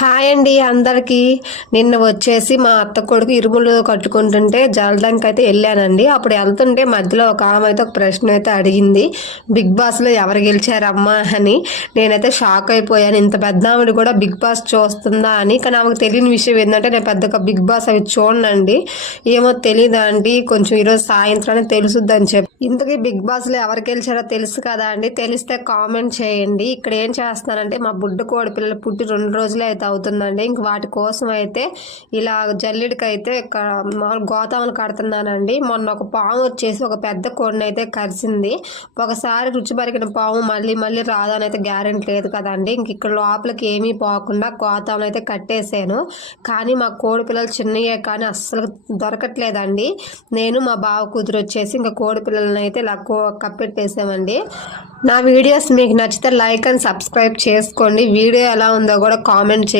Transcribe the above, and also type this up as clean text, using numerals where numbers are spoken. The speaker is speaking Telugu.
హాయ్ అండి అందరికీ. నిన్న వచ్చేసి మా అత్త కొడుకు ఇరుములు కట్టుకుంటుంటే జలడానికి అయితే వెళ్ళానండి. అప్పుడు వెళ్తుంటే మధ్యలో ఒక ఆమె అయితే ఒక ప్రశ్న అయితే అడిగింది, బిగ్ బాస్లో ఎవరు గెలిచారమ్మా అని. నేనైతే షాక్ అయిపోయాను, ఇంత పెద్ద ఆవిడ కూడా బిగ్ బాస్ చూస్తుందా అని. కానీ ఆమెకు తెలియని విషయం ఏంటంటే నేను పెద్దగా బిగ్ బాస్ అవి చూడనండి. ఏమో తెలియదా అండి, కొంచెం ఈరోజు సాయంత్రాన్ని తెలుసుద్దని చెప్పి. ఇంతకీ బిగ్ బాస్లో ఎవరు గెలిచారో తెలుసు కదా అండి, తెలిస్తే కామెంట్ చేయండి. ఇక్కడ ఏం చేస్తానంటే మా బుడ్డ కోడి పిల్లలు పుట్టి 2 రోజులే అయితే అవుతుందండి. ఇంక వాటి కోసం అయితే ఇలా జల్లెడికి అయితే మామూలు గోతాములు కడుతున్నానండి. మొన్న ఒక పాము వచ్చేసి ఒక పెద్ద కోడిని అయితే కరిసింది. ఒకసారి రుచి పరిగిన పాము మళ్ళీ మళ్ళీ రాదని అయితే గ్యారెంటీ లేదు కదండి. ఇంక ఇక్కడ లోపలికి ఏమీ పోకుండా గోతాములు అయితే కట్టేసాను. కానీ మా కోడి పిల్లలు చిన్నయే కానీ అస్సలు దొరకట్లేదండి. నేను మా బావ కూతురు వచ్చేసి ఇంకా కోడి పిల్లలని అయితే ఇలా కప్పెట్టేసామండి. నా వీడియోస్ మీకు నచ్చితే లైక్ అండ్ సబ్స్క్రైబ్ చేసుకోండి. వీడియో ఎలా ఉందో కూడా కామెంట్ చేయండి.